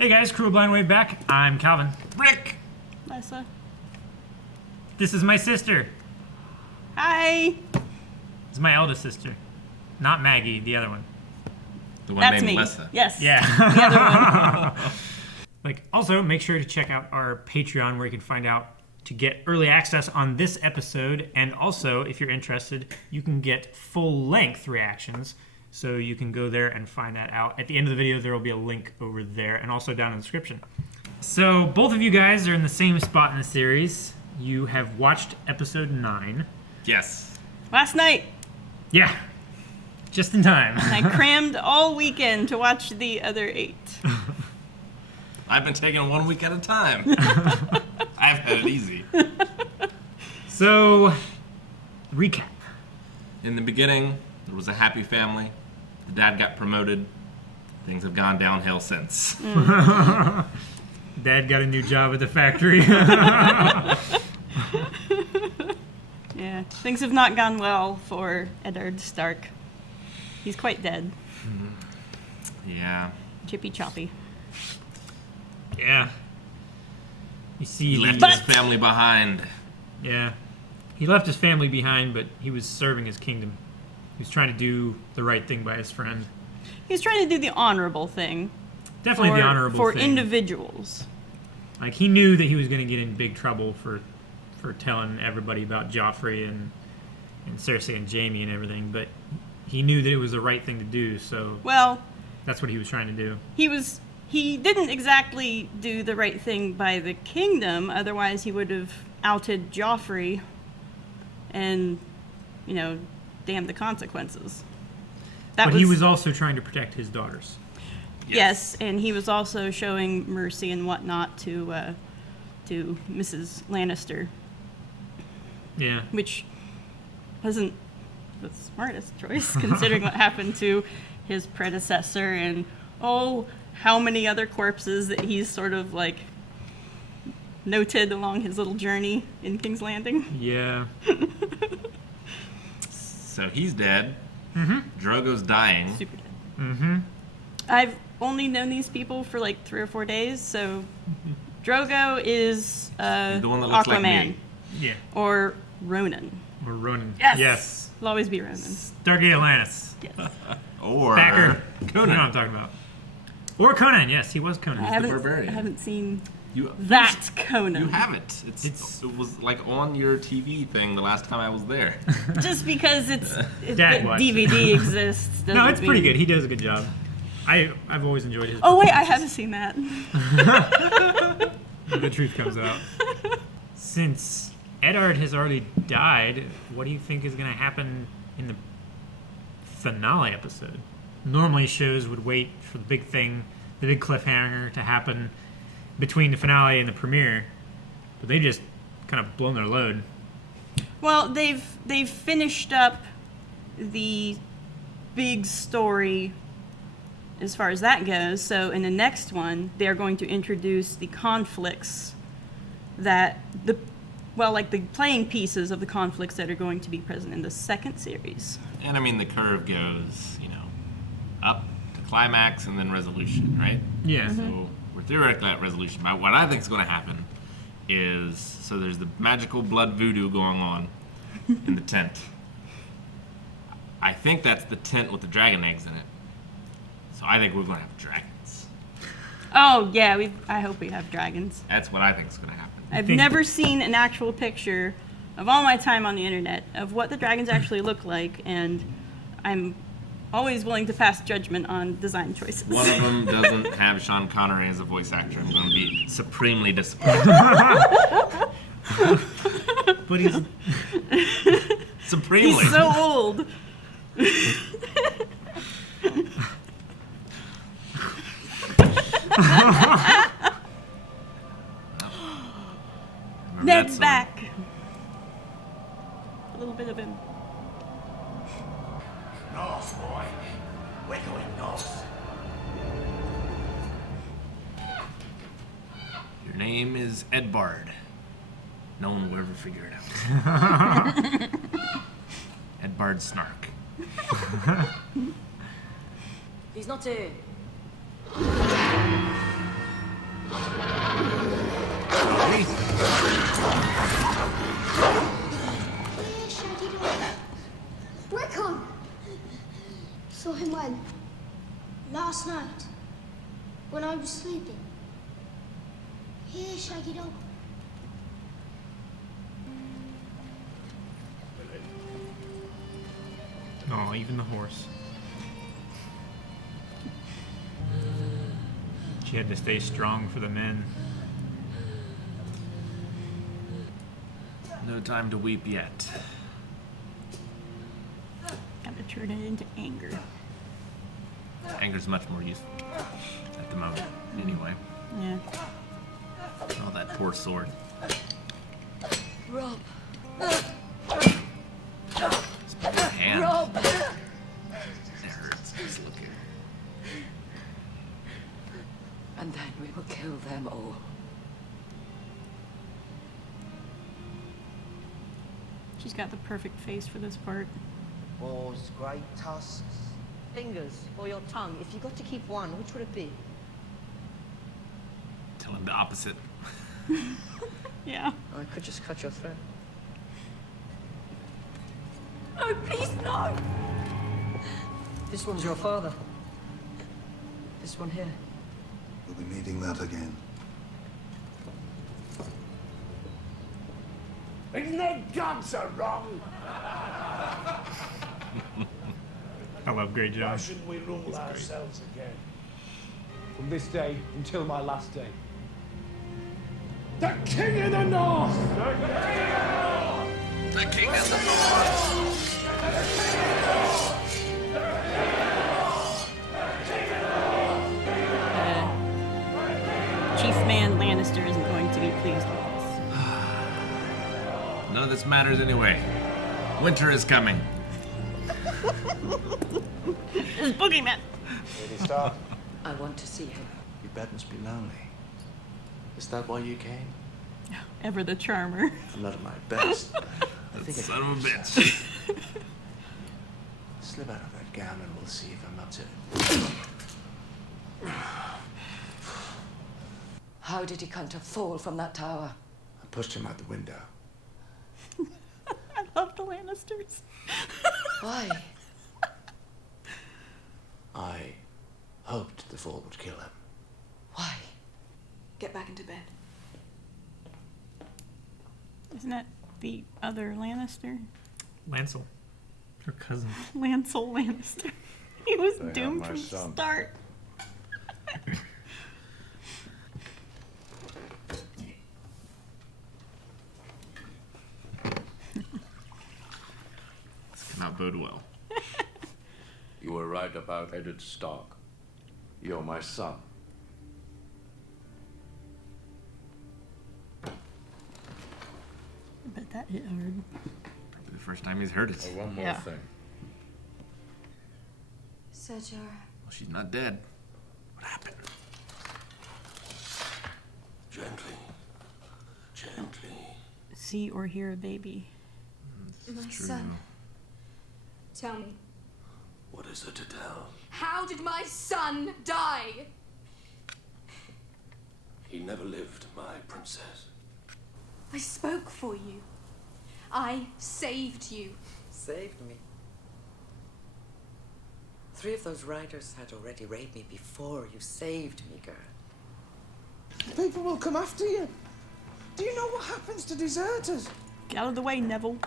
Hey guys, Crew of Blind Wave back. I'm Calvin. Rick! Lessa. This is my sister. Hi. This is my eldest sister. Not Maggie, the other one. The one That's named me. Lessa. Yes. Yeah. The other one. Also, make sure to check out our Patreon where you can find out to get early access on this episode. And also, if you're interested, you can get full-length reactions. So you can go there and find that out. At the end of the video, there will be a link over there and also down in the description. So both of you guys are in the same spot in the series. You have watched episode 9. Yes. Last night, Yeah. Just in time. I crammed all weekend to watch the other 8. I've been taking 1 week at a time. I've had it easy. So, recap. In the beginning, there was a happy family. The dad got promoted. Things have gone downhill since. Dad got a new job at the factory. Yeah, things have not gone well for Eddard Stark. He's quite dead. Yeah. Chippy choppy. Yeah. You see, He left But- his family behind. yeah. He left his family behind, but he was serving his kingdom. He was trying to do the right thing by his friend. He's trying to do the honorable thing. Definitely the honorable for thing. individuals. Like, he knew that he was going to get in big trouble for telling everybody about Joffrey and Cersei and Jaime and everything, but he knew that it was the right thing to do, so Well, that's what he was trying to do. he didn't exactly do the right thing by the kingdom, otherwise he would have outed Joffrey and, damn the consequences. But he was also trying to protect his daughters. Yes, and he was also showing mercy and whatnot to Mrs. Lannister, Yeah. which wasn't the smartest choice, considering what happened to his predecessor and, how many other corpses that he's sort of, noted along his little journey in King's Landing. Yeah. So he's dead. Mm-hmm. Drogo's dying. Super dead. Mm-hmm. I've only known these people for 3 or 4 days, so Drogo is He's the one that looks Aquaman. like me. Yeah. Or Ronan. Or Ronan. Yes! Yes. It'll always be Ronan. Stargate Atlantis. Yes. Or Backer. Conan. You know what I'm talking about. Or Conan, yes, he was Conan. I barbarian. haven't seen You Conan. You haven't. It was on your TV thing the last time I was there. Just because Dad the watched it. DVD exists doesn't No, it's pretty mean- good. He does a good job. I've always enjoyed his Oh wait, I performances. haven't seen that. The truth comes out. Since Eddard has already died, what do you think is going to happen in the finale episode? Normally shows would wait for the big thing, the big cliffhanger to happen between the finale and the premiere, but they just kind of blown their load. Well, they've finished up the big story as far as that goes. So in the next one, they are going to introduce the conflicts that the playing pieces of the conflicts that are going to be present in the second series. And I mean, the curve goes, up to climax and then resolution, right? Yeah. So we're theoretically at resolution. But what I think is going to happen is, so there's the magical blood voodoo going on in the tent. I think that's the tent with the dragon eggs in it. So I think we're going to have dragons. Oh yeah, I hope we have dragons. That's what I think is going to happen. I've think- never seen an actual picture of all my time on the internet of what the dragons actually look like, and I'm always willing to pass judgment on design choices. One of them doesn't have Sean Connery as a voice actor. I'm going to be supremely disappointed. But he's Supremely. He's so old. Remember Ned's that song? back. A little bit of him. North, boy. We're going north. Your name is Eddard. No one will ever figure it out. Eddard Stark. He's not here. last night, when I was sleeping. Here, Shaggy Dog. Oh, even the horse. She had to stay strong for the men. No time to weep yet. Gotta turn it into anger. Anger's much more useful at the moment, anyway. Yeah. Oh, that poor sword. Rob. Your hand. Rob. It hurts just looking. And then we will kill them all. She's got the perfect face for this part. Paws, great tusks. Fingers or your tongue. If you got to keep one, which would it be? Tell him the opposite. Yeah. I could just cut your throat. No, please, no! This one's your father. This one here. We'll be needing that again. Isn't that done so wrong? I love Great Why John. shouldn't we rule ourselves again? From this day until my last day. The King of the North! The King of the North! Chief Man Lannister isn't going to be pleased with this. None of this matters anyway. Winter is coming. It's Boogeyman. Lady Stark, I want to see him. Your bed must be lonely. Is that why you came? Ever the charmer. I'm not at my best. That son of a bitch. Slip out of that gown and we'll see if I'm up to it. How did he come to fall from that tower? I pushed him out the window. I love the Lannisters. Why? I hoped the fall would kill him. Why? Get back into bed. Isn't that the other Lannister? Lancel. Her cousin. Lancel Lannister. He was They have doomed my from the son. start. This cannot bode well. You were right about Eddard Stark. You're my son. I bet that hit hard. Probably the first time he's heard it. Oh, one more Yeah. thing. Sir Jorah. Well, she's not dead. What happened? Gently. Gently. See or hear a baby. My True. son. Tell me, What is there to tell? how did my son die? He never lived, my princess. I spoke for you. I saved you. Saved me. 3 of those riders had already raped me before you saved me, girl. People will come after you. Do you know what happens to deserters? Get out of the way, Neville.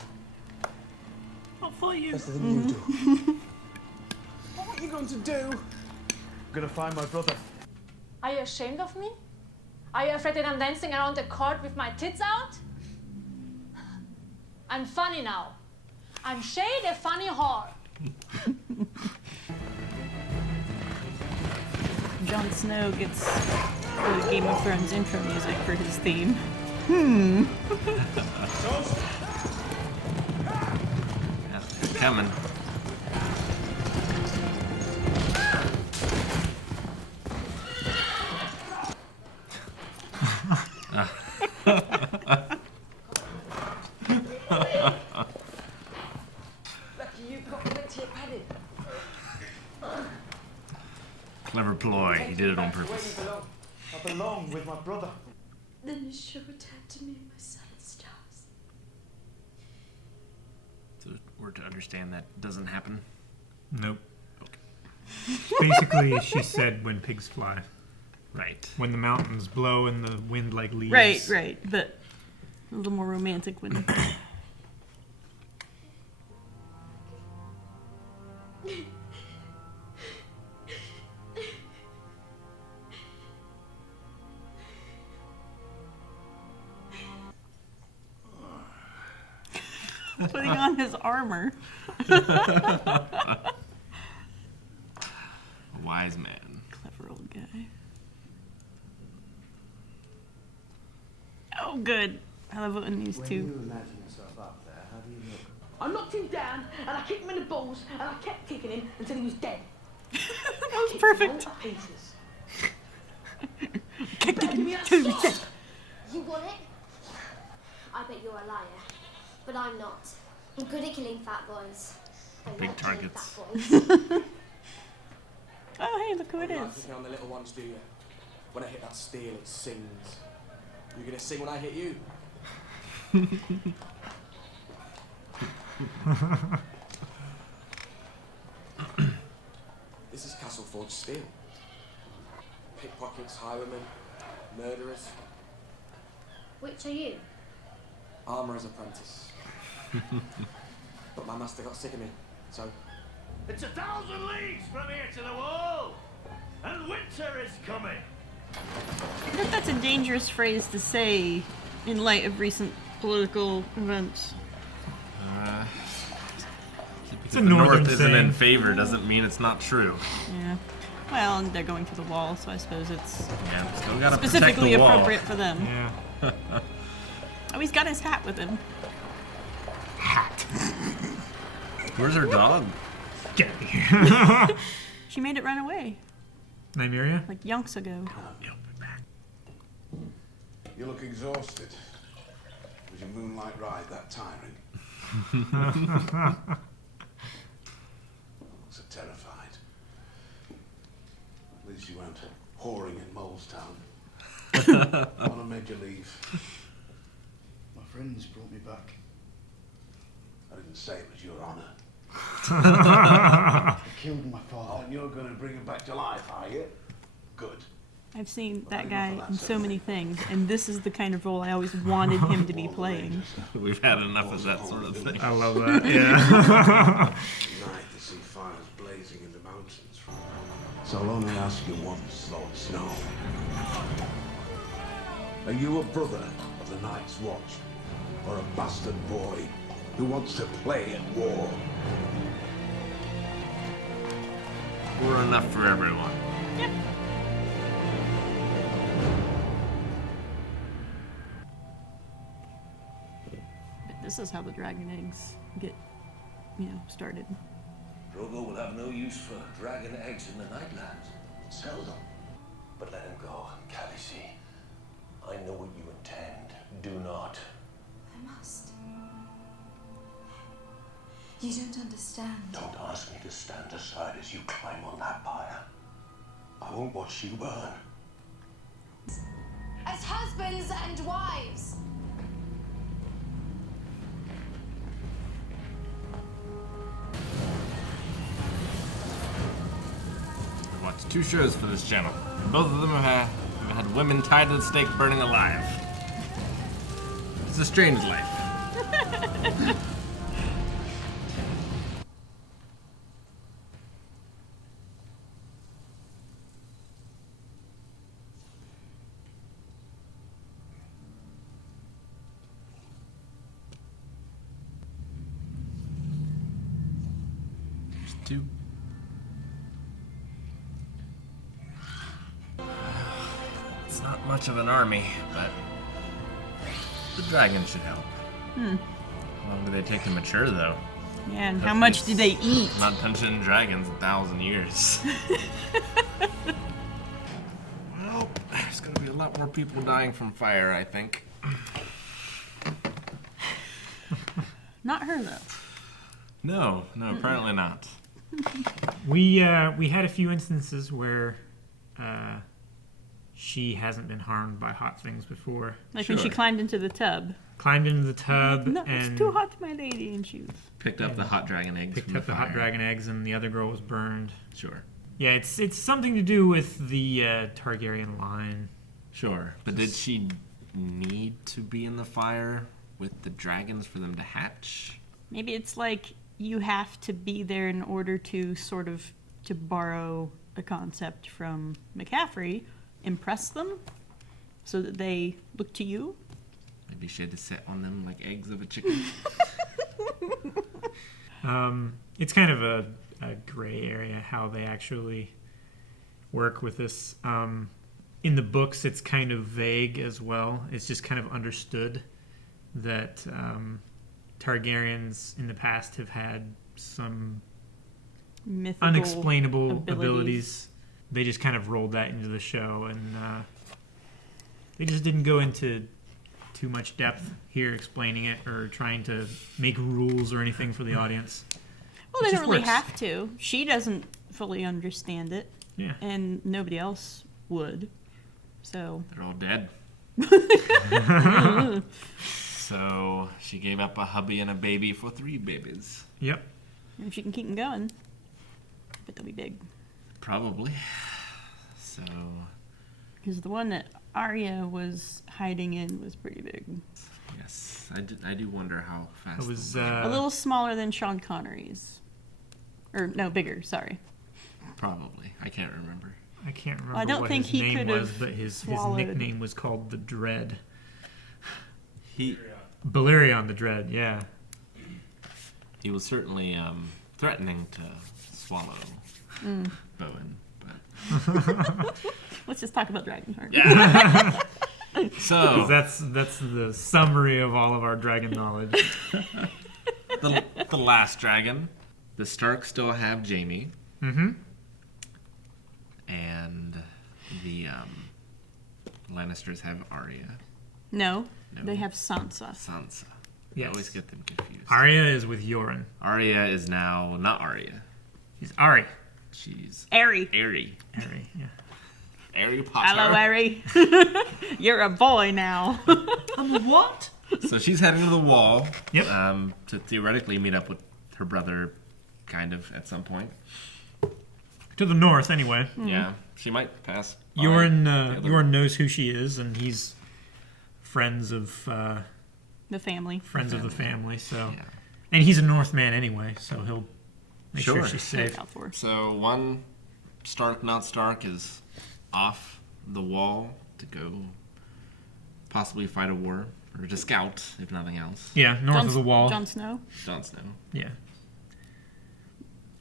I'll follow you. Better than you do. What are you going to do? I'm gonna find my brother. Are you ashamed of me? Are you afraid that I'm dancing around the court with my tits out? I'm funny now. I'm Shay the funny whore. Jon Snow gets the Game of Thrones intro music for his theme. Yeah, they're coming. Lucky you got wet to your padded. Clever ploy. He did it on purpose. I belong with my brother. Then you should return to me, my son and stars. So we're to understand that doesn't happen. Nope. Okay. Basically, she said when pigs fly. Right. When the mountains blow and the wind like leaves. Right. But a little more romantic when... Putting on his armor. A wise man. Clever old guy. Oh, good. I love it when these When two. you imagine yourself up there, how do you look? I knocked him down, and I kicked him in the balls, and I kept kicking him until he was dead. That was perfect. Pieces. Kicked him until he was dead. You want it? I bet you're a liar. But I'm not. I'm good at killing fat boys. I Big like killing targets. fat boys. Oh, hey, look who it You're not is. thinking on the little ones, do you? When I hit that steel, it sings. You gonna sing when I hit you? This is Castle Forge steel. Pickpockets, highwaymen, murderers. Which are you? Armourer's apprentice. But my master got sick of me, so... It's 1,000 leagues from here to the wall, and winter is coming. I think that's a dangerous phrase to say in light of recent political events. Because a the northern North isn't saying. in favor doesn't mean it's not true. Yeah. Well, and they're going to the wall, so I suppose it's Yeah, still gotta specifically protect the wall. appropriate for them. Yeah. Oh, he's got his hat with him. Where's her dog? Get out of here. She made it run away. Nymeria? Like yonks ago. You look exhausted. Was your moonlight ride that tiring? So terrified. At least you weren't whoring in Molestown. What made you leave? My friends brought me back. I didn't say it was your honor. They killed my father. Oh, and you're going to bring him back to life, are you? Good. I've seen that guy in so many things, and this is the kind of role I always wanted him to be playing. We've had enough of that sort of thing. I love that, yeah. Tonight they see fires blazing in the mountains. So I'll only ask you once, Lord Snow. Are you a brother of the Night's Watch? Or a bastard boy who wants to play at war? We're enough for everyone. Yeah. But this is how the dragon eggs get, started. Drogo will have no use for dragon eggs in the Nightlands. Sell them. But let him go, Khaleesi. I know what you intend. Do not. I must. You don't understand. Don't ask me to stand aside as you climb on that pyre. I won't watch you burn. As husbands and wives. I've watched 2 shows for this channel. Both of them have had women tied to the stake burning alive. It's a strange life. There's 2. It's not much of an army, but the dragon should help. How long do they take to mature, though? Yeah, and how much do they eat? Not touching dragons in 1,000 years. Well, there's gonna be a lot more people dying from fire, I think. Not her, though. No, apparently not. We had a few instances where she hasn't been harmed by hot things before. Like when she climbed into the tub. Climbed into the tub No, and it's too hot, my lady, and she was... Picked up the hot dragon eggs. picked from up the hot fire. dragon eggs, and the other girl was burned. Sure. Yeah, it's something to do with the Targaryen line. Sure, but did she need to be in the fire with the dragons for them to hatch? Maybe it's like you have to be there in order to sort of, to borrow a concept from McCaffrey, impress them so that they look to you. Maybe she had to sit on them like eggs of a chicken. It's kind of a gray area how they actually work with this. In the books, it's kind of vague as well. It's just kind of understood that Targaryens in the past have had some mythical unexplainable abilities. They just kind of rolled that into the show, and they just didn't go into too much depth here explaining it or trying to make rules or anything for the audience. Well, they don't really have to. She doesn't fully understand it. Yeah. And nobody else would. So They're all dead. So she gave up a hubby and a baby for 3 babies. Yep. And if she can keep them going, but they'll be big. Probably. So. Because the one that Arya was hiding in was pretty big. Yes, I do wonder how fast. It was a little smaller than Sean Connery's. Or no, bigger. Sorry. Probably. I can't remember. I can't remember I don't what think his he name could was, have but his swallowed. nickname was called the Dread. He Balerion the Dread, yeah. He was certainly threatening to swallow Bowen, but Let's just talk about Dragonheart. yeah. So that's the summary of all of our dragon knowledge. the last dragon. The Starks still have Jaime. Mm-hmm. And the Lannisters have Arya. No, they have Sansa. Sansa. Yes. I always get them confused. Arya is with Yoren. Arya is now not Arya. She's Ari. She's Aerie. Ari, yeah. Ari Potter. Hello, Aerie. You're a boy now. I'm a what? So she's heading to the wall. Yep. To theoretically meet up with her brother, kind of, at some point. To the north, anyway. Yeah, she might pass. by Yoren, the other- Yoren knows who she is, and he's friends of the family. Friends of the family. So, Yeah. and he's a Northman anyway, so he'll make sure she's safe. Look out for her. So one Stark, not Stark, is off the wall to go possibly fight a war, or to scout, if nothing else. Yeah, north of the wall. Jon Snow. Jon Snow. Yeah.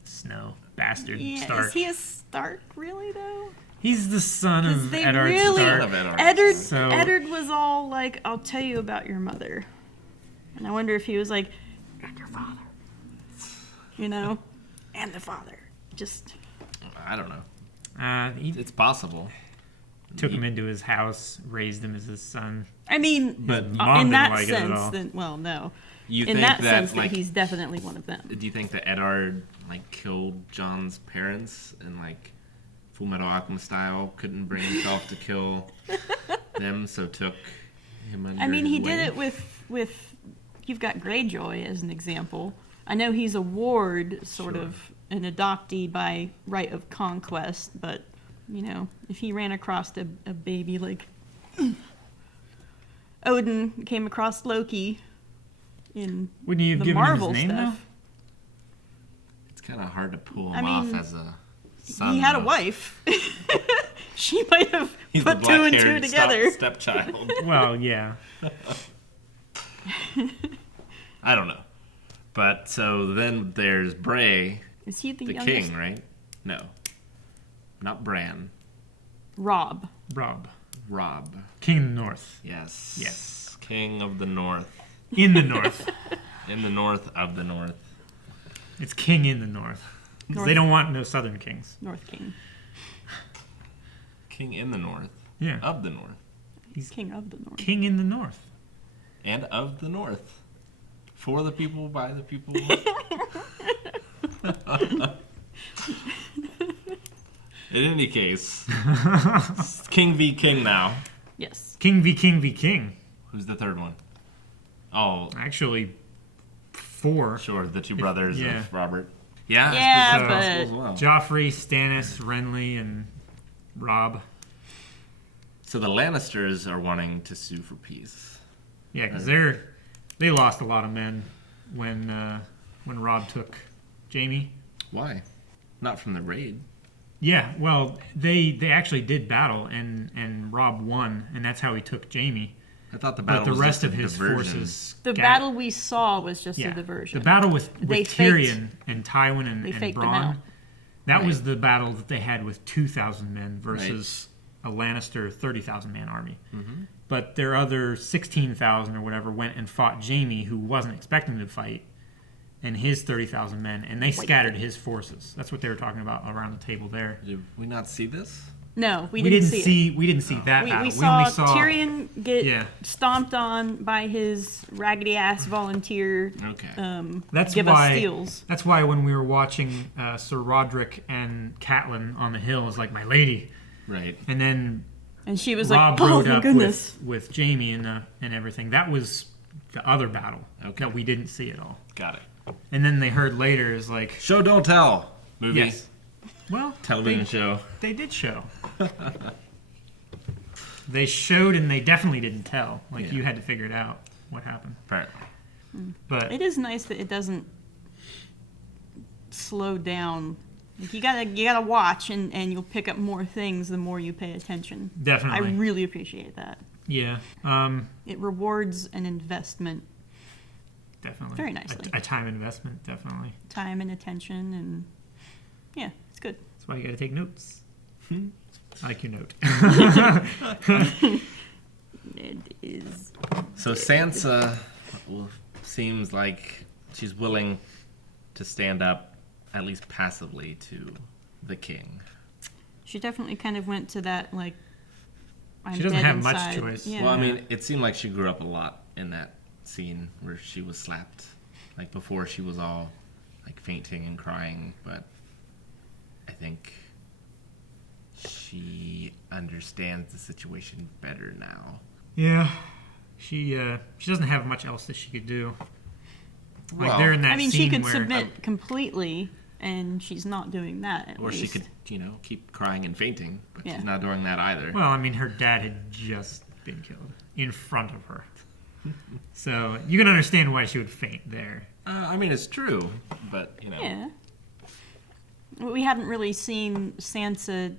Snow. Bastard. Yeah, Stark. is he a Stark really though? He's the son of They Eddard really, Stark. Eddard, So- Eddard was all like, "I'll tell you about your mother," and I wonder if he was like, "And your father," you know, and the father. Just. I don't know. He It's possible. took him into his house, raised him as his son. I mean, But mom in didn't that like it at sense, all. then well, no. You in think that that, sense, like- that he's definitely one of them. Do you think that Eddard killed Jon's parents and Full Metal Alchemist style couldn't bring himself to kill them, so took him under I mean, his he did wing? it with. You've got Greyjoy as an example. I know he's a ward, sort of an adoptee by right of conquest, but if he ran across a baby like Odin came across Loki in Wouldn't you have the given him his Marvel name, stuff. It's kind of hard to pull I him off mean, as a son. He had a though. wife. She might have He's the put two and two black-haired together. stepchild. Well, yeah. I don't know. But so then there's Bray, Is he the the youngest? king, right? No. Not Bran. Rob. Rob. King of the North. Yes. Yes. King of the North. In the North. In the North of the North. It's king in the North. 'Cause they don't want no Southern kings. North King. King in the North. Yeah. Of the North. He's king of the North. King in the North. And of the North. For the people, by the people. In any case, it's King v. King now. Yes. King v. King v. King. Who's the third one? Oh. Actually, 4. Sure, the two brothers Yeah. of Robert. Yeah, Yeah, I suppose that's possible but as well. Joffrey, Stannis, Renly, and Robb. So the Lannisters are wanting to sue for peace. Yeah, because they lost a lot of men when Robb took Jaime. Why? Not from the raid. Yeah, well, they actually did battle, and Robb won, and that's how he took Jaime. I thought the battle but the was rest just of a his diversion. forces. the battle we saw was just a diversion. The battle with They Tyrion and Tywin and faked them out. Bronn, that Right. was the battle that they had with 2,000 men versus a Lannister 30,000 man army. Mhm. But their other 16,000 or whatever went and fought Jaime, who wasn't expecting to fight, and his 30,000 men, and they scattered his forces. That's what they were talking about around the table there. Did we not see this? No, we didn't see it. We didn't see that battle. We only saw Tyrion get stomped on by his raggedy ass volunteer. Okay. That's give why. us steals. That's why when we were watching Sir Roderick and Catelyn on the hill, is like, my lady. Right. And then And she was Robb like, "Oh rode my up goodness!" with Jaime and everything. That was the other battle that we didn't see at all. Got it. And then they heard later is like Show don't tell movie. Yes. Well, Television show. They did show. They showed, and they definitely didn't tell. Like you had to figure it out what happened. Apparently. But It is nice that it doesn't slow down. Like you gotta watch, and you'll pick up more things the more you pay attention. Definitely. I really appreciate that. Yeah. It rewards an investment. Definitely. Very nicely. A time investment, definitely. Time and attention, and yeah, it's good. That's why you got to take notes. I like your note. It is. So Sansa seems like she's willing to stand up, at least passively, to the king. She definitely kind of went to that, like, I'm She doesn't dead have inside. much choice. Yeah. Well, I mean, it seemed like she grew up a lot in that scene where she was slapped. Like, before she was all, like, fainting and crying, but I think she understands the situation better now. Yeah. She doesn't have much else that she could do. Like Well, they're in that I mean, scene she could where submit completely, and she's not doing that. At Or least. she could, keep crying and fainting, but Yeah. she's not doing that either. Well, I mean, her dad had just been killed in front of her. So you can understand why she would faint there. I mean, it's true, but, Yeah. We hadn't really seen Sansa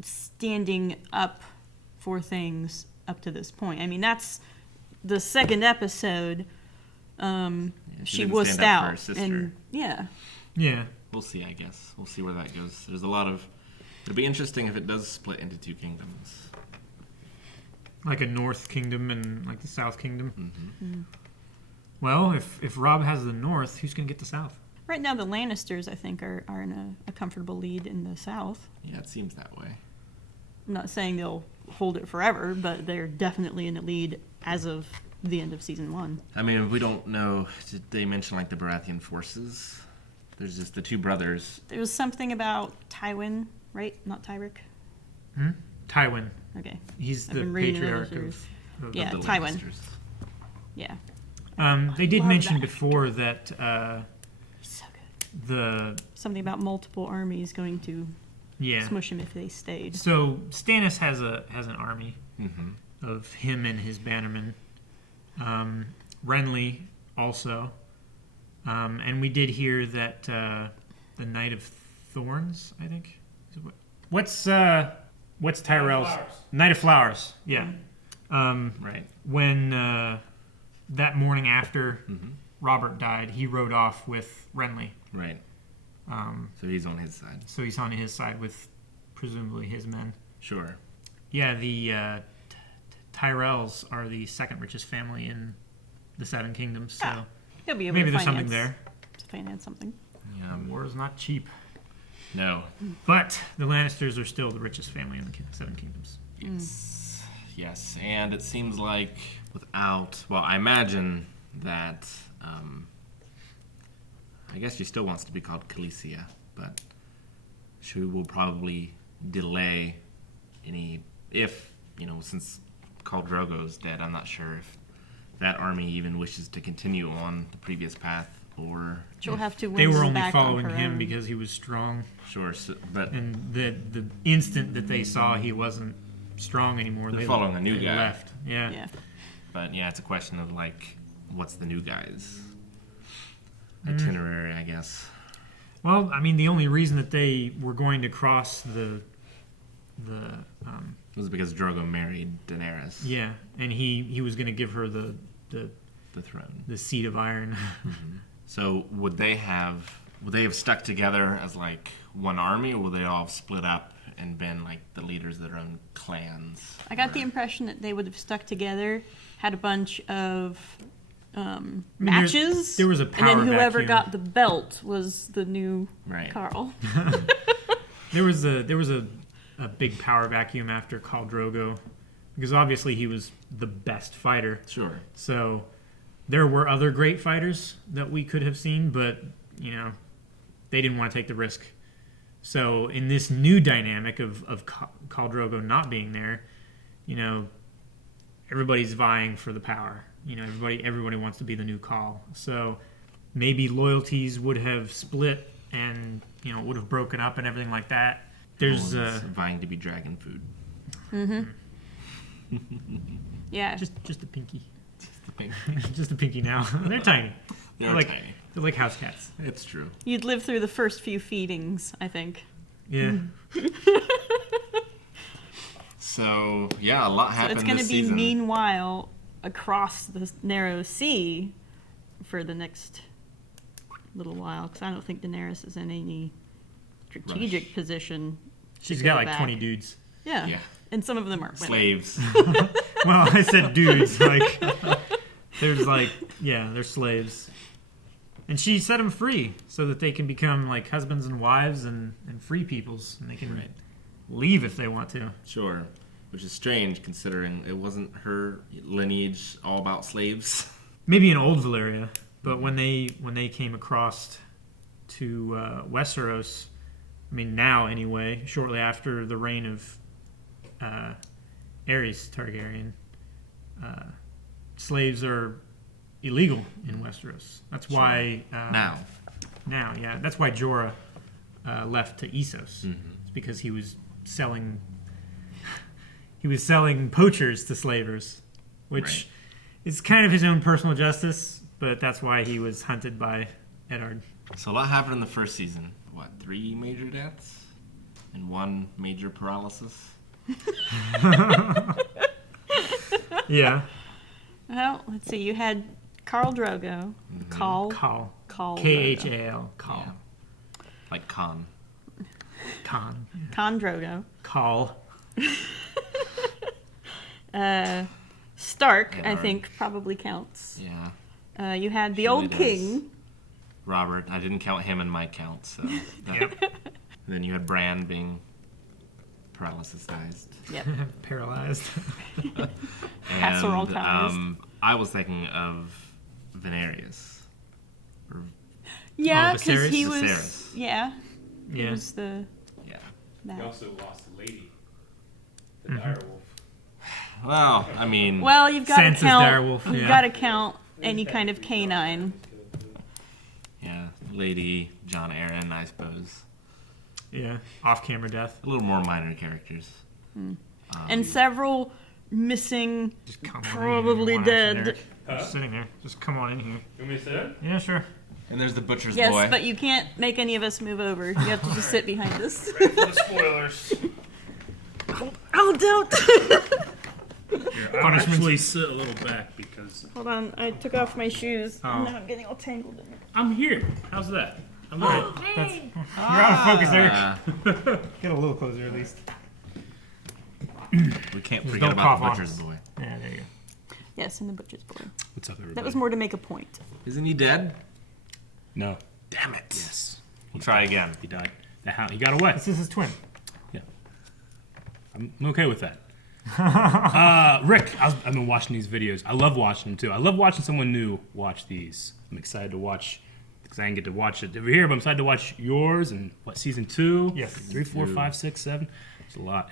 standing up for things up to this point. I mean, that's the second episode. She didn't wussed stand up for her out, sister. and yeah. Yeah. We'll see, I guess. We'll see where that goes. There's a lot of... It'll be interesting if it does split into two kingdoms. Like a North Kingdom and like the South Kingdom. Mm-hmm. Well, if Robb has the North, who's going to get the South? Right now, the Lannisters, I think, are in a comfortable lead in the South. Yeah, it seems that way. I'm not saying they'll hold it forever, but they're definitely in the lead as of the end of season 1. I mean, we don't know... Did they mention, like, the Baratheon forces? There's just the two brothers. There was something about Tywin, right? Not Tyrick? Tywin. Okay. He's I've the been reading patriarch Lannisters. of Yeah, the Tywin. Lannisters. Yeah. They did Love mention that before that So the something about multiple armies going to smush him if they stayed. So Stannis has an army Mhm. of him and his bannermen. Renly also, and we did hear that the Knight of Thorns, I think. What's Tyrell's Knight of Flowers? Yeah. Right. When that morning after Mhm. Robert died, he rode off with Renly. Right. So he's on his side. So he's on his side with presumably his men. Sure. Yeah, the Tyrells are the second richest family in the Seven Kingdoms. So They'll be able maybe to there's finance, something there. to finance something. Yeah. War is not cheap. No. But the Lannisters are still the richest family in the Seven Kingdoms. Yes, and it seems like I imagine that, I guess she still wants to be called Khaleesi, but she will probably delay since Khal Drogo's dead, I'm not sure if that army even wishes to continue on the previous path or She'll have to win They were them only back on following her him own. because he was strong. Sure, so, but And the instant that they saw he wasn't strong anymore, they're they following a new they guy. left. Yeah. Yeah. But yeah, it's a question of like, what's the new guy's itinerary, I guess. Well, I mean, the only reason that they were going to cross the It was because Drogo married Daenerys. yeah, and he was going to give her the throne, the seat of iron. So would they have stuck together as like one army, or would they all have split up and been like the leaders of their own clans? I got the impression that they would have stuck together, had a bunch of matches. there was a and power then whoever vacuum. got the belt was the new Right. Carl. There was a big power vacuum after Khal Drogo, because obviously he was the best fighter. Sure. So there were other great fighters that we could have seen, but they didn't want to take the risk. So in this new dynamic of Khal Drogo not being there, everybody's vying for the power. Everybody wants to be the new Khal. So maybe loyalties would have split and would have broken up and everything like that. There's vying to be dragon food. Mm-hmm. Yeah. Just a pinky. Just a pinky. Just a pinky now. They're tiny. They're like, tiny. They're like house cats. It's true. You'd live through the first few feedings, I think. Yeah. So yeah, a lot So happened it's going to this be season. meanwhile across the narrow sea for the next little while, because I don't think Daenerys is in any strategic position. She's to got go like back. 20 dudes. Yeah. And some of them are women. Slaves. Well, I said dudes. Like, there's like, yeah, they're slaves. And she set them free so that they can become like husbands and wives and free peoples, and they can leave if they want to. Sure. Which is strange considering it wasn't her lineage all about slaves. Maybe in old Valyria, but when they came across to Westeros, I mean now anyway, shortly after the reign of Aerys Targaryen, slaves are illegal in Westeros. That's why Now, yeah, that's why Jorah left to Essos. Mm-hmm. It's because he was selling poachers to slavers, which is kind of his own personal justice, but that's why he was hunted by Eddard. so a lot happened in the first season. What, 3 major deaths? And 1 major paralysis? Yeah. Well, let's see. You had Khal Drogo. Khal. Khal. Drogo. Khal. Yeah. Like Khan. Khan. Khal Drogo. Khal. Stark, I Eddard. think, probably counts. Yeah. You had the Surely old does. king. Robert. I didn't count him in my count, so. Yep. Then you had Bran being paralysisized. Yep. Paralyzed. Passerolized. I was thinking of Venarius. Or Yeah, because Viserys? he was. Viserys. Yeah. He Yeah. was the. Yeah. He That. also lost a lady, the direwolf. Well, I mean. Well, you've got to Sansa's count. direwolf, You've yeah. got to count any kind of canine. Yeah, Lady John Arryn, I suppose. Yeah. Off-camera death. A little more minor characters. And several missing, Just come on probably in here. dead. Just sitting there. Just come on in here. You want me to sit down? Yeah, sure. And there's the butcher's Yes, boy. but you can't make any of us move over. You have to just sit behind us. For the spoilers. Oh, don't! I'll actually sit a little back because Hold on, I took off my shoes. Oh. And now I'm getting all tangled in it. I'm here. How's that? I'm good. You're out of focus, Eric. Get a little closer, at least. We can't Just forget don't about cough the on butcher's us. boy. Yeah, there you go. Yes, and the butcher's boy. What's up, everybody? That was more to make a point. Isn't he dead? No. Damn it. Yes. We'll try again. He died. He got away. This is his twin. Yeah. I'm okay with that. Rick, I've been watching these videos. I love watching them too. I love watching someone new watch these. I'm excited to watch because I didn't get to watch it over here, but I'm excited to watch yours and season 2? Yes. 3, 4, 5, 6, 7. It's a lot.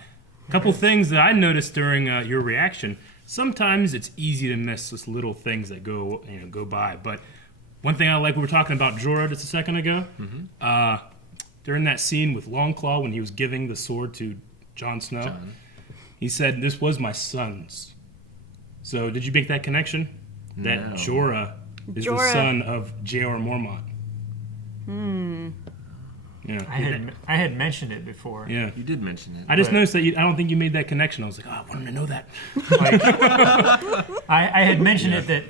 A couple things that I noticed during your reaction. Sometimes it's easy to miss just little things that go by, but One thing I like, we were talking about Jorah just a second ago. During that scene with Longclaw when he was giving the sword to Jon Snow, he said, "This was my son's." So did you make that connection? That No. Jorah is the son of Jorah Mormont. Yeah. I had mentioned it before. Yeah. You did mention it. I just noticed that I don't think you made that connection. I was like, oh, I wanted to know that. I had mentioned it, that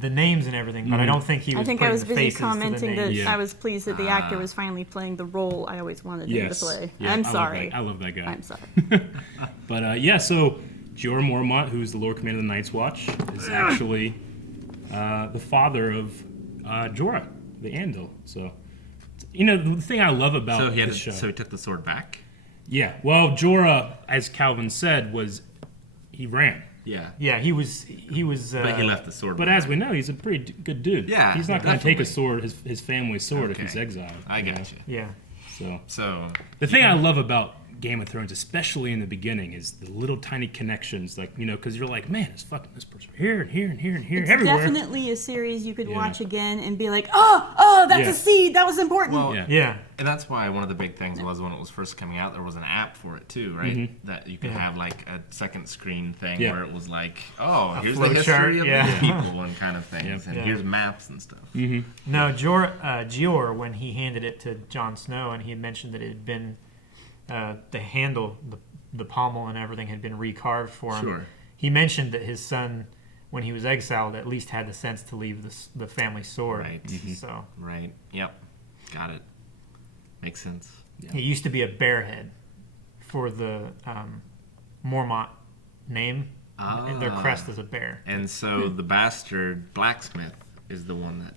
the names and everything, but I don't think he was. I think I putting was the busy faces to the commenting that names. I was pleased that the actor was finally playing the role I always wanted him to play. Yeah, I'm sorry. I love that guy. I'm sorry. But so Jorah Mormont, who's the Lord Commander of the Night's Watch, is actually the father of Jorah, the Andal. So, the thing I love about So this show. So he took the sword back. Yeah. Well, Jorah, as Calvin said, he ran. Yeah. Yeah, he was. But he left the sword. But as we know, he's a pretty good dude. Yeah, He's not going to take a definitely. sword, his family's sword, if Okay. he's exiled. I got you. Yeah. So the thing I love about Game of Thrones, especially in the beginning, is the little tiny connections, like, because you're like, man, it's fucking this person here and here and here and here, It's everywhere. definitely a series you could watch again and be like, oh, that's a seed. That was important. Well, yeah. And that's why one of the big things was when it was first coming out, there was an app for it too, right? Mhm. That you could have like a second screen thing Yeah. where it was like, oh, A here's the flow history chart, of yeah. these people and kind of things, Yep. and Yeah. here's maps and stuff. No, Gior, when he handed it to Jon Snow, and he had mentioned that it had been the handle, the pommel, and everything had been recarved for him. Sure. He mentioned that his son, when he was exiled, at least had the sense to leave the family sword. Right. So Right. Yep. Got it. Makes sense. it used to be a bear head for the Mormont name, and their crest is a bear. And so the bastard blacksmith is the one that,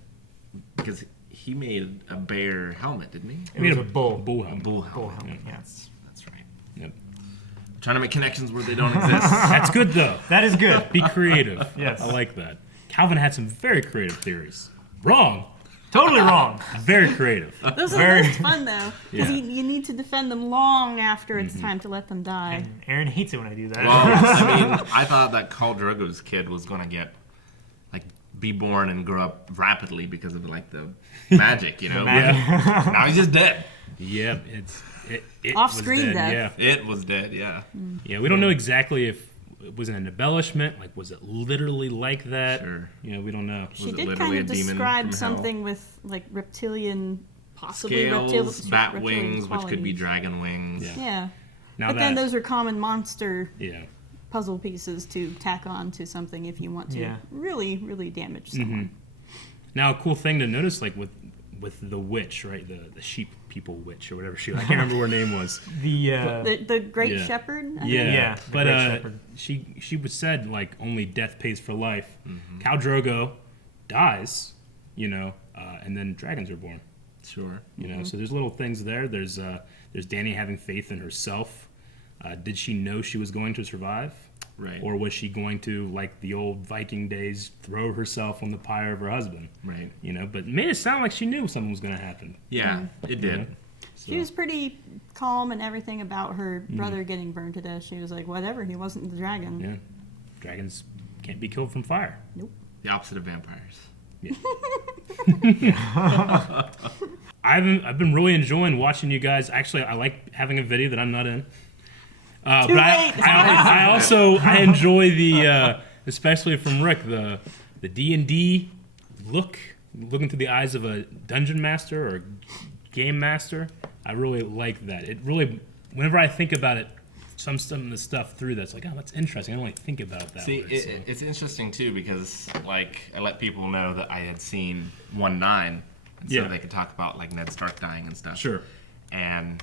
because he made a bear helmet, didn't he? It was a bull. Bull A helmet. bull helmet. Bull helmet, yeah. That's right. Yep. Trying to make connections where they don't exist. That's good, though. That is good. Be creative. Yes. I like that. Calvin had some very creative theories. Wrong. Totally wrong. Very creative. Those are Very- the most fun, though. Because Yeah. you need to defend them long after it's time to let them die. And Aaron hates it when I do that. Well, I mean, I thought that Khal Drogo's kid was going to be born and grow up rapidly because of like the magic, Yeah. Now he's just dead. Yep. It Off was screen dead, death. Yeah. It was dead, yeah. Yeah, we don't know exactly if it was an embellishment. Like, was it literally like that? Sure. We don't know. She Was it did literally kind of a demon describe from hell? something with like reptilian, possibly Scales, bat reptilian wings, which could be qualities. dragon wings. Yeah. Now But then those are common monster Yeah. puzzle pieces to tack on to something if you want to Yeah. really, really damage someone. Now, a cool thing to notice, like with the witch, right? The sheep people witch or whatever I can't remember what her name was. The Great Yeah. Shepherd? I think? Yeah, the but Great Shepherd. she was said like only death pays for life. Mm-hmm. Khal Drogo dies, and then dragons are born. Sure. So there's little things there. There's Dany having faith in herself. Did she know she was going to survive? Right. Or was she going to, like the old Viking days, throw herself on the pyre of her husband? Right. But it made it sound like she knew something was going to happen. Yeah, it did. She was pretty calm and everything about her brother getting burned to death. She was like, whatever, he wasn't the dragon. Yeah. Dragons can't be killed from fire. Nope. The opposite of vampires. I've been really enjoying watching you guys. Actually, I like having a video that I'm not in. But I also enjoy the especially from Rick the D&D looking through the eyes of a dungeon master or game master. I really like that. It really, whenever I think about it, some of the stuff through that's like, oh, that's interesting. I don't really think about that. See, way, it's interesting too because like I let people know that I had seen 1-9, and so Yeah. they could talk about like Ned Stark dying and stuff. Sure. And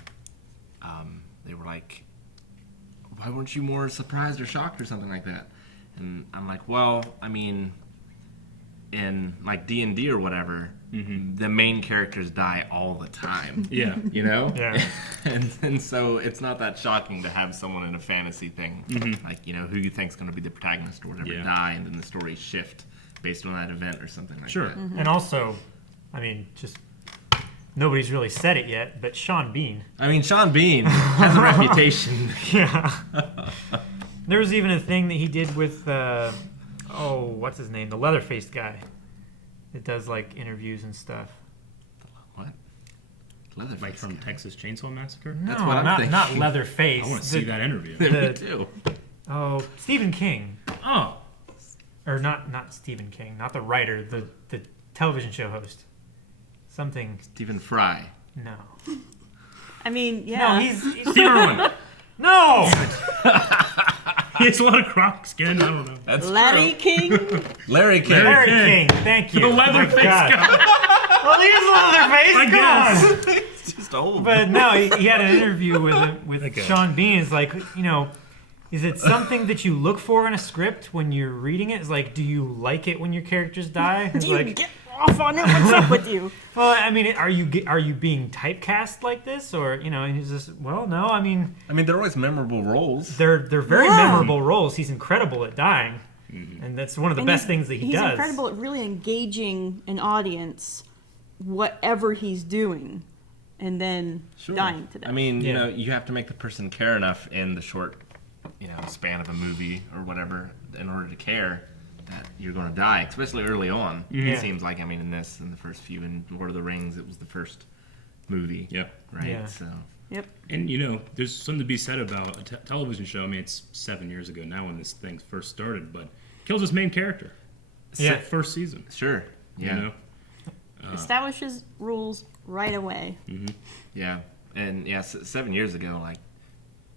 they were like, "Why weren't you more surprised or shocked or something like that?" And I'm like, "Well, I mean, in like D&D or whatever, the main characters die all the time. Yeah. Yeah. and so it's not that shocking to have someone in a fantasy thing, like, who you think's going to be the protagonist or whatever die, and then the story shift based on that event or something like that. And also, I mean, just nobody's really said it yet, but Sean Bean. I mean, Sean Bean has a reputation. Yeah. There was even a thing that he did with, what's his name? The leather-faced guy. It does like interviews and stuff. What? Leatherface. Like from Texas Chainsaw Massacre? No, That's what I'm not thinking. Leatherface. I want to see that interview. Me too. Oh, Stephen King. Oh. Or not Stephen King, not the writer, the television show host. Something. Stephen Fry. No. I mean, yeah. No, he's Steve Irwin. No! He has a lot of croc skin. I don't know. That's Larry King? Larry King. Larry King. Thank you. The Leatherface guy. Well, he is Leatherface. I Come guess. on. It's just old. But no, he had an interview with Okay. Sean Bean. It's like, is it something that you look for in a script when you're reading it? It's like, do you like it when your characters die? It's Do you like, get off on it? What's up with you? well, I mean, are you being typecast like this, or and he's just, well, no, I mean, they're always memorable roles. they're very memorable roles. He's incredible at dying, and that's one of the And best things that he he's does. incredible at really engaging an audience, whatever he's doing, and then dying to death. I mean, you have to make the person care enough in the short, span of a movie or whatever in order to care that you're going to die, especially early on. It seems like, in the first few, in Lord of the Rings, it was the first movie. Yep. Right? Yeah. So. Yep. And, there's something to be said about a television show. I mean, it's 7 years ago now when this thing first started, but kills his main character. Yeah. First season. Sure. Yeah. Establishes rules right away. Mm-hmm. Yeah. And, 7 years ago, like,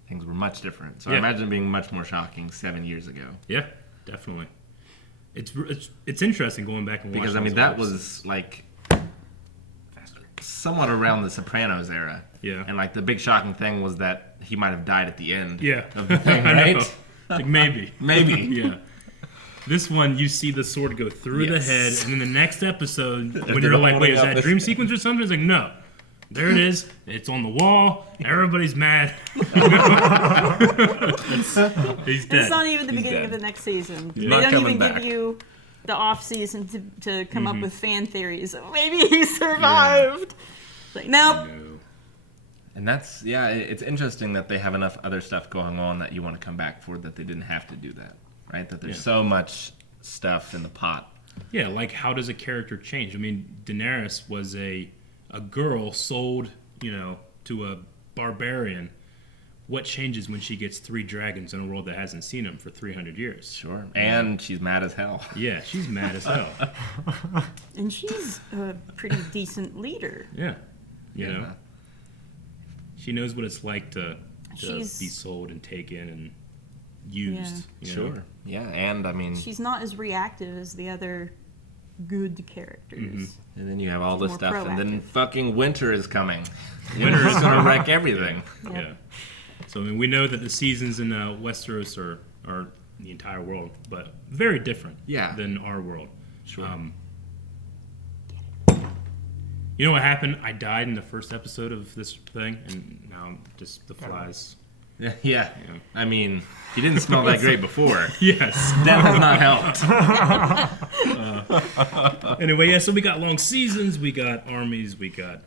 things were much different. So I Yeah. imagine it being much more shocking 7 years ago. Yeah, definitely. It's interesting going back and watching. Because, those that episodes. was, like, somewhat around the Sopranos era. Yeah. And, like, the big shocking thing was that he might have died at the end of the thing, I know. right? Like, maybe. Maybe. Yeah. This one, you see the sword go through the head, and then the next episode, when they're you're like, holding wait, is up that a this- dream sequence or something? It's like, no. There it is. It's on the wall. Everybody's mad. He's dead. It's not even the He's beginning dead. of the next season. Yeah. They Not don't coming even back. give you the off season to come up with fan theories. Maybe he survived. Like, nope. And that's, it's interesting that they have enough other stuff going on that you want to come back for, that they didn't have to do that, right? That there's so much stuff in the pot. Yeah, like how does a character change? I mean, Daenerys was a girl sold, to a barbarian. What changes when she gets 3 dragons in a world that hasn't seen them for 300 years? Sure. And she's mad as hell. Yeah, she's mad as hell. And she's a pretty decent leader. Yeah. You know? She knows what it's like to She's- be sold and taken and used. you know? Sure. Yeah, and I mean... She's not as reactive as the other good characters. And then you have all She's this more stuff, and then proactive. fucking winter is coming. Winter is going to wreck everything. Yeah. So, I mean, we know that the seasons in Westeros are the entire world, but very different than our world. Sure. You know what happened? I died in the first episode of this thing, and now I'm just the flies. Yeah. I mean, he didn't smell that great before. Yes. That has not helped. Anyway, so we got long seasons, we got armies, we got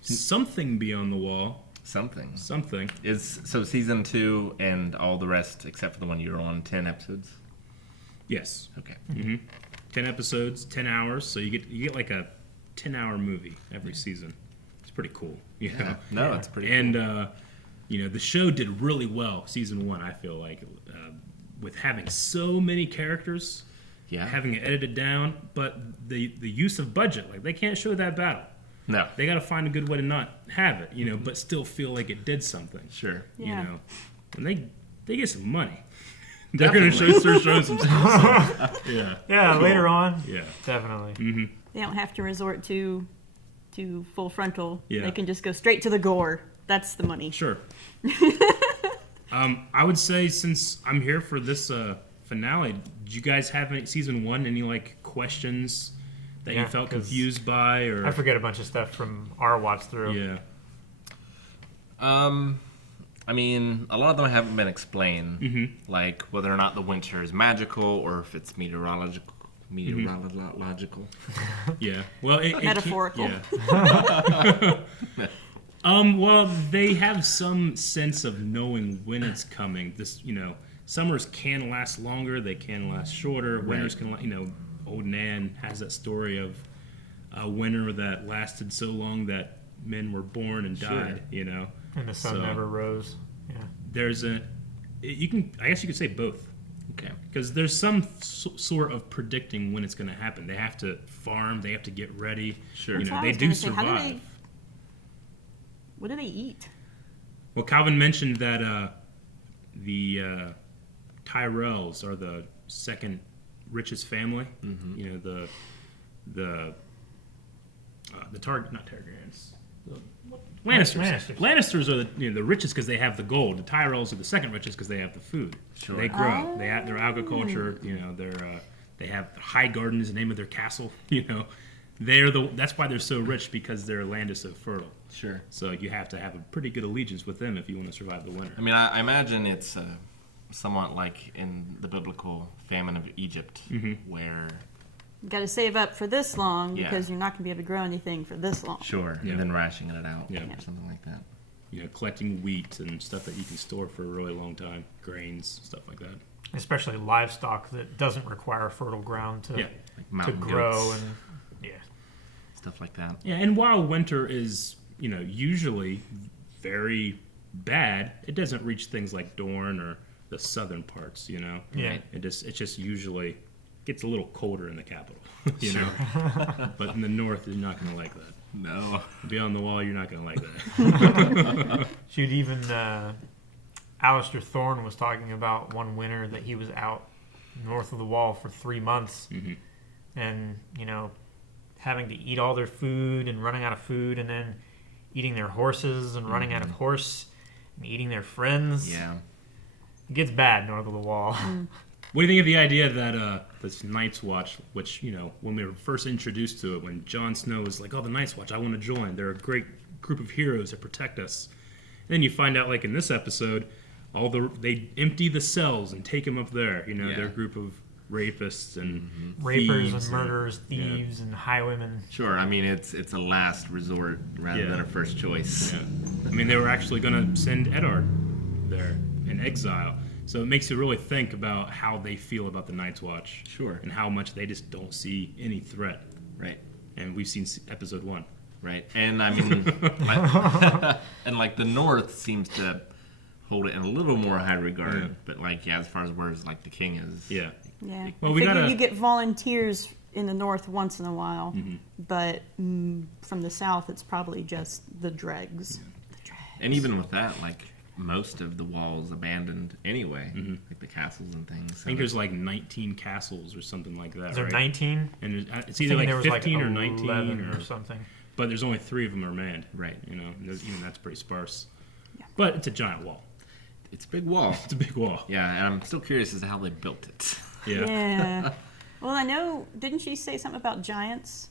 something beyond the wall. Something. Something. So season 2 and all the rest, except for the one you're on, 10 episodes? Yes. Okay. 10 episodes, 10 hours, so you get like a 10-hour movie every season. It's pretty cool. You know? No, it's pretty cool. And, the show did really well, season 1, I feel like, with having so many characters, having it edited down, but the use of budget, like, they can't show that battle. No. They got to find a good way to not have it, but still feel like it did something. Sure. Yeah. And they get some money. They're going to start showing some stuff. So, Yeah, Cool. later on. Yeah. Definitely. They don't have to resort to full frontal. Yeah. They can just go straight to the gore. That's the money. Sure. I would say, since I'm here for this finale, did you guys have season 1 any like questions that you felt 'cause confused by, or I forget a bunch of stuff from our watch through. Yeah. I mean, a lot of them haven't been explained, Mm-hmm. like whether or not the winter is magical or if it's meteorological. Meteorological. Yeah. Well, it Metaphorical. Yeah. Well, they have some sense of knowing when it's coming. This, summers can last longer, they can last shorter. Winters can, Old Nan has that story of a winter that lasted so long that men were born and died. You know, and the sun never rose. Yeah, there's I guess you could say both. Okay. Because there's some sort of predicting when it's going to happen. They have to farm. They have to get ready. Sure. You know, they do survive. What do they eat? Well, Calvin mentioned that the Tyrells are the second richest family. Mm-hmm. You know, the not Targaryens. Lannisters. Lannisters are the richest because they have the gold. The Tyrells are the second richest because they have the food. Sure. They grow. They have their agriculture. You know, they have High Garden is the name of their castle. You know, that's why they're so rich, because their land is so fertile. Sure. So you have to have a pretty good allegiance with them if you want to survive the winter. I mean, I imagine it's somewhat like in the biblical famine of Egypt, where You got to save up for this long because you're not going to be able to grow anything for this long. Sure. Yeah. And then rationing it out or something like that. You know, collecting wheat and stuff that you can store for a really long time, grains, stuff like that. Especially livestock that doesn't require fertile ground to Like grow goats. and Stuff like that. Yeah, and while winter is, you know, usually very bad, it doesn't reach things like Dorne or the southern parts, you know. Yeah. It just usually gets a little colder in the capital, you know. But in the north, you're not going to like that. No. Beyond the Wall, you're not going to like that. Shoot, even Alistair Thorne was talking about one winter that he was out north of the Wall for 3 months, and you know, having to eat all their food and running out of food, and then eating their horses and running out of horse, and eating their friends. Yeah, it gets bad north of the Wall. What do you think of the idea that this Night's Watch, which, you know, when we were first introduced to it, when Jon Snow was like, oh, the Night's Watch, I want to join. They're a great group of heroes that protect us. And then you find out, like in this episode, they empty the cells and take them up there. You know, they're a group of rapists and rapers and murderers, thieves and highwaymen. Sure, I mean, it's a last resort rather than a first choice. Yeah. I mean, they were actually going to send Eddard there in exile. So it makes you really think about how they feel about the Night's Watch. Sure. And how much they just don't see any threat. Right. And we've seen episode 1. Right. And I mean, like the North seems to hold it in a little more high regard. Yeah. But like, as far as words like the king is. Yeah. Yeah. Well, you get volunteers in the North once in a while, but from the South, it's probably just the dregs. Yeah. The dregs. And even with that, like, most of the walls abandoned anyway, like the castles and things. I think there's like 19 castles or something like that. Is there right? 19? And it's either like 15 like or 19 or something. But there's only 3 of them are manned. Right. You know, and even that's pretty sparse. Yeah. But it's a giant wall. It's a big wall. It's a big wall. Yeah, and I'm still curious as to how they built it. Yeah. Well, I know. Didn't she say something about giants?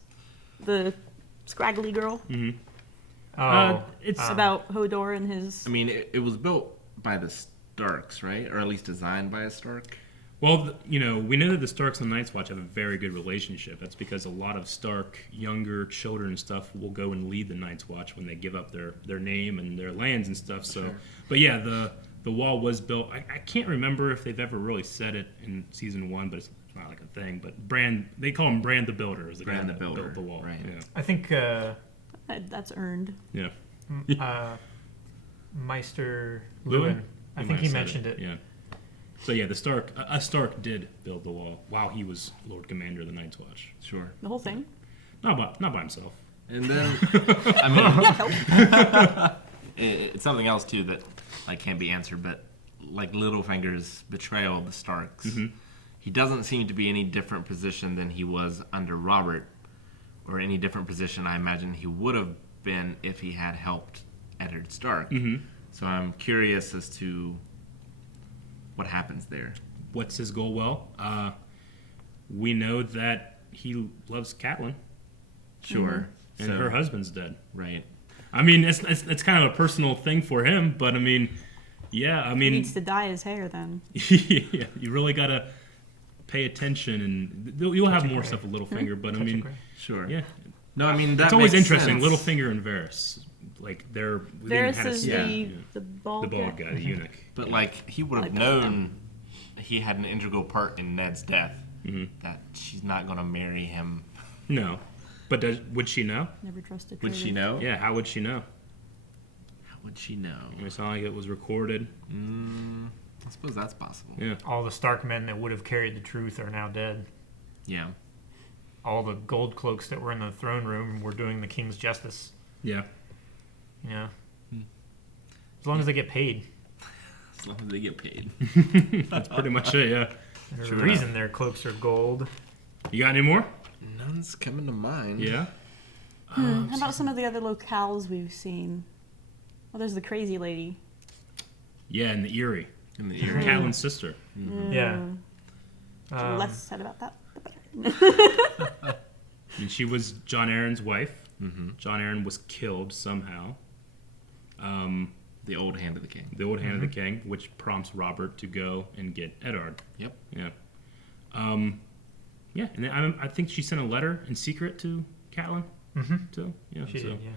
The scraggly girl. It's about Hodor and his. I mean, it was built by the Starks, right? Or at least designed by a Stark. Well, you know, we know that the Starks and the Night's Watch have a very good relationship. That's because a lot of Stark younger children and stuff will go and lead the Night's Watch when they give up their name and their lands and stuff. So, but yeah, the wall was built. I can't remember if they've ever really said it in season 1, but it's not like a thing. But they call him Brand the Builder, is the guy that built the wall. Right. Yeah. I think that's earned. Yeah. Meister Lewin. I think he mentioned it. Yeah. So yeah, a Stark did build the wall while he was Lord Commander of the Night's Watch. Sure. The whole thing. Not by himself. And then, I mean, it's something else too that like can't be answered. But like Littlefinger's betrayal of the Starks, he doesn't seem to be any different position than he was under Robert, or any different position I imagine he would have been if he had helped Eddard Stark. So I'm curious as to what happens there. What's his goal? Well, we know that he loves Catelyn. Sure. And her husband's dead. Right. I mean, it's kind of a personal thing for him, but I mean, yeah, I mean... He needs to dye his hair then. Yeah, you really got to pay attention, and you'll have more stuff with Littlefinger, but I mean... Sure. Yeah. No, I mean, that it's always makes interesting. sense. Littlefinger and Varys. Like, Varys is the bald guy, the eunuch. But, like, he would have known he had an integral part in Ned's death, that she's not going to marry him. No. But would she know? Never trusted. Would she know? Yeah, how would she know? How would she know? It's not like it was recorded. I suppose that's possible. Yeah. All the Stark men that would have carried the truth are now dead. Yeah. All the gold cloaks that were in the throne room were doing the king's justice. Yeah. Yeah. As long as they get paid. As long as they get paid. That's pretty much it, yeah. There's a reason their cloaks are gold. You got any more? None's coming to mind. Yeah. How about some of the other locales we've seen? Well, there's the crazy lady. Yeah, in the Eyrie. In the Eyrie. Catelyn's sister. Yeah. The less said about that, the better. And she was Jon Arryn's wife. Mm-hmm. Jon Arryn was killed somehow. The old hand of the king. The old hand of the king, which prompts Robert to go and get Eddard. Yep. Yeah. Yeah, and then I think she sent a letter in secret to Catelyn. Too. Yeah. She did, yeah.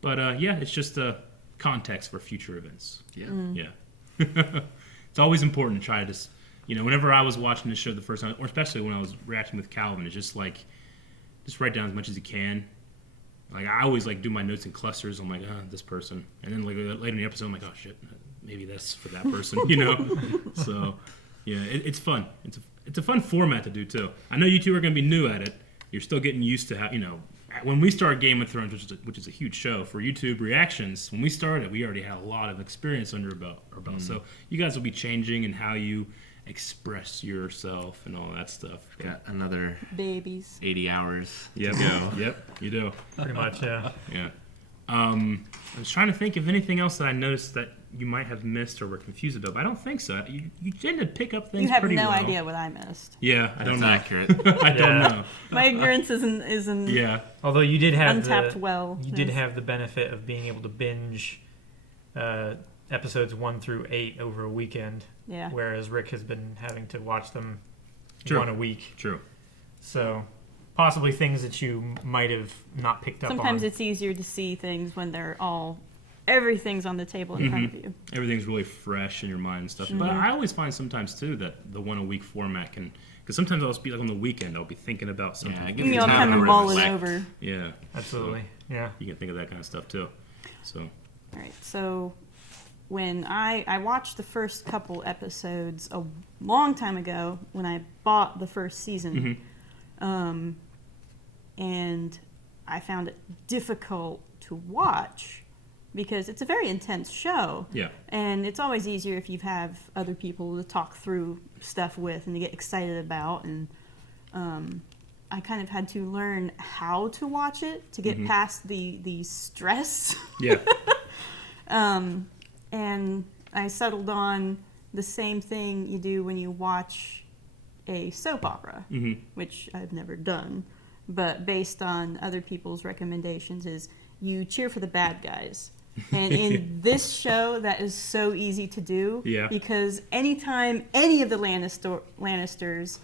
But yeah, it's just a context for future events. Yeah. Yeah. It's always important to try to just, whenever I was watching the show the first time, or especially when I was reacting with Calvin, it's just like, just write down as much as you can. Like, I always do my notes in clusters. I'm like, this person. And then later in the episode, I'm like, oh shit, maybe that's for that person, So, yeah, it's fun. It's a fun format to do too. I know you two are going to be new at it. You're still getting used to how, when we started Game of Thrones, which is a huge show for YouTube reactions, when we started, we already had a lot of experience under our belt. So you guys will be changing in how you express yourself and all that stuff. Got another babies 80 hours to go. Yep, you do. Pretty much, yeah. Yeah. I was trying to think of anything else that I noticed that you might have missed or were confused about, but I don't think so. You tend to pick up things pretty well. You have no idea what I missed. Yeah, I don't know. Accurate. I don't know. My ignorance isn't Yeah. Although you did have untapped well. You did have the benefit of being able to binge episodes 1 through 8 over a weekend. Yeah. Whereas Rick has been having to watch them True. 1 a week. True. So possibly things that you might have not picked up on. Sometimes it's easier to see things when everything's on the table in front of you. Everything's really fresh in your mind and stuff. But I always find sometimes too that the 1 a week format can, because sometimes I'll be on the weekend, I'll be thinking about something. Yeah, you know, kind of mull it over. Yeah, absolutely. So yeah, you can think of that kind of stuff too. So. All right. So when I watched the first couple episodes a long time ago when I bought the first season, and I found it difficult to watch because it's a very intense show. Yeah. And it's always easier if you have other people to talk through stuff with and to get excited about. And I kind of had to learn how to watch it to get past the stress. Yeah. And I settled on the same thing you do when you watch a soap opera, which I've never done, but based on other people's recommendations, is you cheer for the bad guys. And in this show, that is so easy to do, because anytime any of the Lannisters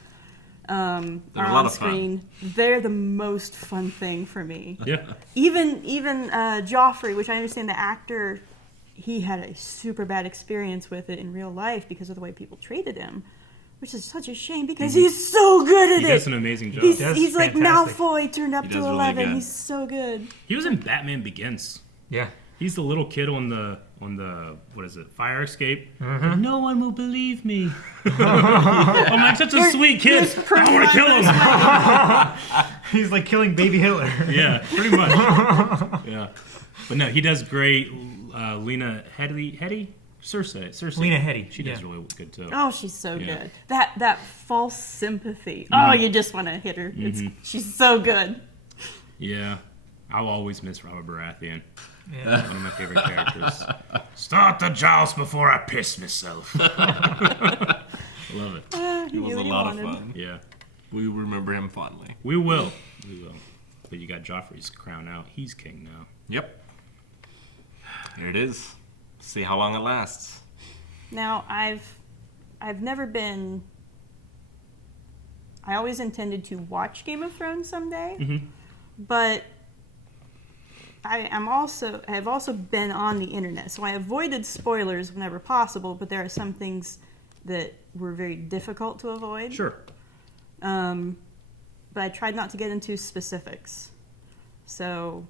are on screen, they're the most fun thing for me. Yeah. Even Joffrey, which I understand the actor, he had a super bad experience with it in real life because of the way people treated him, which is such a shame because he's so good at it. He does an amazing job. He's like Malfoy turned up to 11. Really he's so good. He was in Batman Begins. Yeah. He's the little kid on the what is it, fire escape. No one will believe me. I'm like such a sweet kid. I want to kill him. He's like killing baby Hitler. Yeah, pretty much. Yeah, but no, he does great. Lena Headey? Cersei. Lena Headey. She does really good too. Oh, she's so good. That false sympathy. Oh, you just want to hit her. She's so good. Yeah, I'll always miss Robert Baratheon. Yeah. One of my favorite characters. Start the joust before I piss myself. I love it. It was a lot of fun. Yeah. We remember him fondly. We will. But you got Joffrey's crown out. He's king now. Yep. Here it is. See how long it lasts. Now, I've never been... I always intended to watch Game of Thrones someday, but I have also been on the internet, so I avoided spoilers whenever possible, but there are some things that were very difficult to avoid. Sure. But I tried not to get into specifics. So,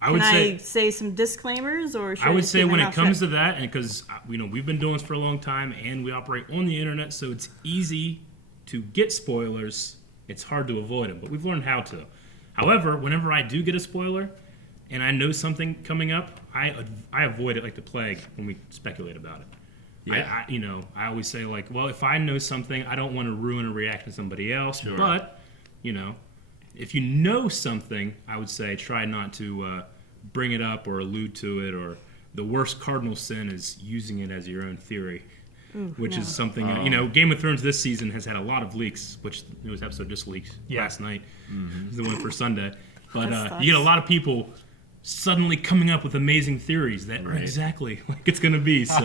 I would say some disclaimers, or should I would just say keep my when it mouth comes shut? to that, and because we've been doing this for a long time, and we operate on the internet, so it's easy to get spoilers. It's hard to avoid them, but we've learned how to. However, whenever I do get a spoiler, and I know something coming up, I avoid it like the plague when we speculate about it. Yeah. I always say, like, well, if I know something, I don't want to ruin a reaction to somebody else. Sure. But, if you know something, I would say try not to bring it up or allude to it. Or the worst cardinal sin is using it as your own theory, which is something, Game of Thrones this season has had a lot of leaks, which this episode just leaked last night. The one for Sunday. But you get a lot of people suddenly coming up with amazing theories that are exactly like it's going to be. So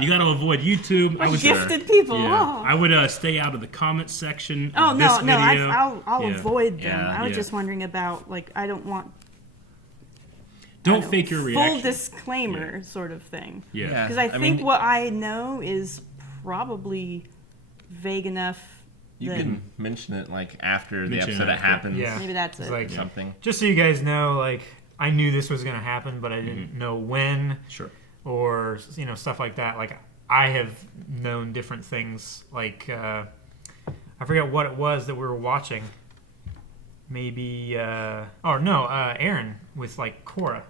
you got to avoid YouTube. What gifted people. Yeah, oh. I would stay out of the comment section Oh of no, this video. I'll avoid them. Yeah. I was just wondering about, like, I don't want. Don't fake your reaction. Full disclaimer sort of thing. Yeah. Because I think what I know is probably vague enough. You can mention it like after the Mention it episode after. happens. Yeah. Maybe that's It's it. like something. Just so you guys know, like, I knew this was going to happen, but I didn't know when. Sure. Or, stuff like that. Like, I have known different things. Like, I forget what it was that we were watching. Maybe, Aaron with, like, Korra.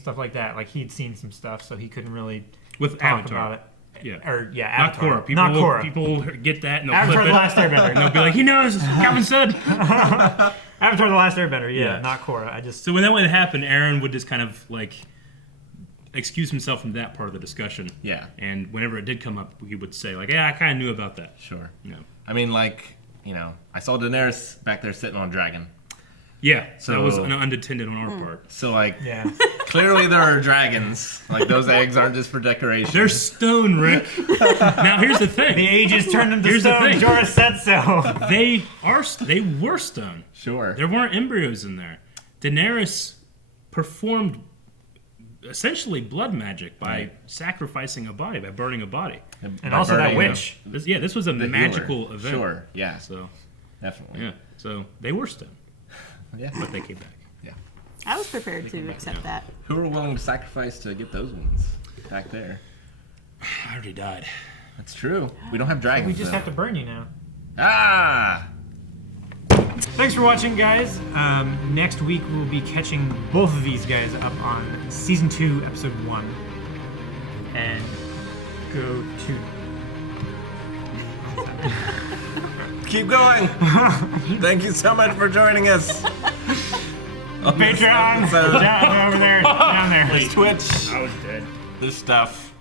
Stuff like that. Like, he'd seen some stuff, so he couldn't really With talk Avatar. about it. Yeah. Avatar. Not Korra. Not Korra. People get that and they'll Avatar flip The it. Last Airbender. And they'll be like, he knows. Calvin said. Avatar The Last Airbender. Yeah, not Korra. So when that would happen, Aaron would just kind of like excuse himself from that part of the discussion. Yeah. And whenever it did come up, he would say like, "Yeah, I kind of knew about that." Sure. Yeah. I mean, like, I saw Daenerys back there sitting on a dragon. Yeah. So that was unattended on our part. So like, clearly there are dragons. Like those eggs aren't just for decoration. They're stone, Rick. Now here's the thing. The ages turned them to Here's stone. the thing. Jorah said so. They were stone. Sure. There weren't embryos in there. Daenerys performed essentially blood magic by sacrificing a body, by burning a body. And also that witch. This was a magical event. Sure, yeah. So definitely. Yeah. So they were stone. Yeah. But they came back. Yeah. I was prepared to accept that. Who were willing to sacrifice to get those ones back there? I already died. That's true. We don't have dragons. We just have to burn you now. Ah! Thanks for watching, guys. Next week we'll be catching both of these guys up on Season 2, Episode 1. And go to... Keep going! Thank you so much for joining us! Patreon! Down over there, down there. There's Twitch. I was dead. There's stuff.